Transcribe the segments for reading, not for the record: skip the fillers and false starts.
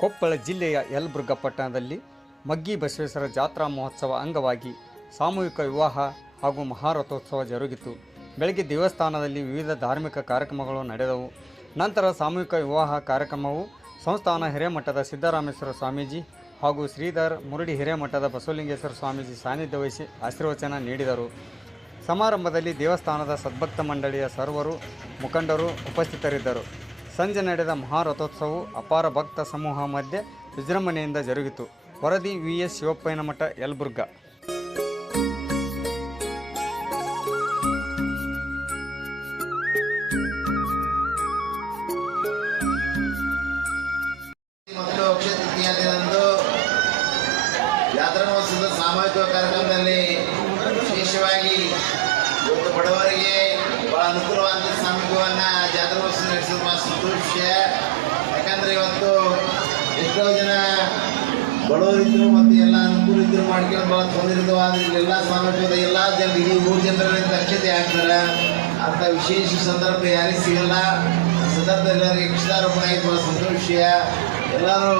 ಕೊಪ್ಪಳ ಜಿಲ್ಲೆಯ ಯಲಬುರ್ಗಾ ಪಟ್ಟಣದಲ್ಲಿ ಮಗ್ಗಿ ಬಸವೇಶ್ವರ ಜಾತ್ರಾ ಮಹೋತ್ಸವ ಅಂಗವಾಗಿ ಸಾಮೂಹಿಕ ವಿವಾಹ ಹಾಗೂ ಮಹಾರಥೋತ್ಸವ ಜರುಗಿತು. ಬೆಳಗ್ಗೆ ದೇವಸ್ಥಾನದಲ್ಲಿ ವಿವಿಧ ಧಾರ್ಮಿಕ ಕಾರ್ಯಕ್ರಮಗಳು ನಡೆದವು. ನಂತರ ಸಾಮೂಹಿಕ ವಿವಾಹ ಕಾರ್ಯಕ್ರಮವು ಸಂಸ್ಥಾನ ಹಿರೇಮಠದ ಸಿದ್ದರಾಮೇಶ್ವರ ಸ್ವಾಮೀಜಿ ಹಾಗೂ ಶ್ರೀಧರ್ ಮುರುಡಿ ಹಿರೇಮಠದ ಬಸವಲಿಂಗೇಶ್ವರ ಸ್ವಾಮೀಜಿ ಸಾನ್ನಿಧ್ಯ ವಹಿಸಿ ಆಶೀರ್ವಚನ ನೀಡಿದರು. ಸಮಾರಂಭದಲ್ಲಿ ದೇವಸ್ಥಾನದ ಸದ್ಭಕ್ತ ಮಂಡಳಿಯ ಸರ್ವರು ಮುಖಂಡರು ಉಪಸ್ಥಿತರಿದ್ದರು. ಸಂಜೆ ನಡೆದ ಮಹಾರಥೋತ್ಸವವು ಅಪಾರ ಭಕ್ತ ಸಮೂಹ ಮಧ್ಯೆ ವಿಜೃಂಭಣೆಯಿಂದ ಜರುಗಿತು. ವರದಿ ವಿ.ಎಸ್. ಶಿವಪ್ಪಯ್ಯನಮಠ, ಯಲಬುರ್ಗಾ. ಮತ್ತು ಅಕ್ಷಯ ತೃತೀಯ ದಿನದಂದು ಜಾತ್ರಾ ಮಹೋತ್ಸವದ ಸಾಮೂಹಿಕ ಕಾರ್ಯಕ್ರಮದಲ್ಲಿ ವಿಶೇಷವಾಗಿ ಇವತ್ತು ಬಡವರಿಗೆ ಬಹಳ ಅನುಕೂಲವಾದ ಸಾಮೂಹಿಕವನ್ನು ಜಾತ್ರಾ ಮಹೋತ್ಸವ ನಡೆಸಿದ ಬಹಳ ಸಂತೋಷ. ಯಾಕಂದರೆ ಇವತ್ತು ಎಷ್ಟೋ ಜನ ಬಡವರಿದ್ದರು ಮತ್ತು ಎಲ್ಲ ಅನುಕೂಲ ಇದ್ದರು ಮಾಡ್ಕೊಂಡು ಭಾಳ ತೊಂದರೆ ಆದರೆ ಇಲ್ಲೆಲ್ಲ ಸಾಮೂಹಿಕದ ಎಲ್ಲ ಜನರು ಇಡೀ 3 ಜನರಿಂದ ಅಕ್ಷತೆ ಹಾಕ್ತಾರೆ. ಅಂಥ ವಿಶೇಷ ಸಂದರ್ಭ ಯಾರಿಗೆ ಸಿಗಲ್ಲ. ಸಂದರ್ಭದಲ್ಲಿ ಎಲ್ಲರಿಗೆ ಅಕ್ಷತಾರೋಪಣ ಆಗಿ ಭಾಳ ಸಂತೋಷ. ಎಲ್ಲರೂ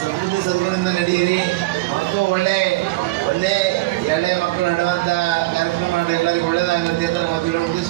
ಸಮೃದ್ಧಿ ಸದ್ಗುಣದಿಂದ ನಡೆಯಿರಿ ಮತ್ತು ಒಳ್ಳೆ ಎಳೆ ಮಕ್ಕಳು ನಡೆಯುವಂಥ ಕಾರ್ಯಕ್ರಮ ಮಾಡಿ ಎಲ್ಲರಿಗೂ ಒಳ್ಳೆಯದಾಗುತ್ತೆ ಅಂತ ನಾವು ತಿಳ್ಕೊಂಡು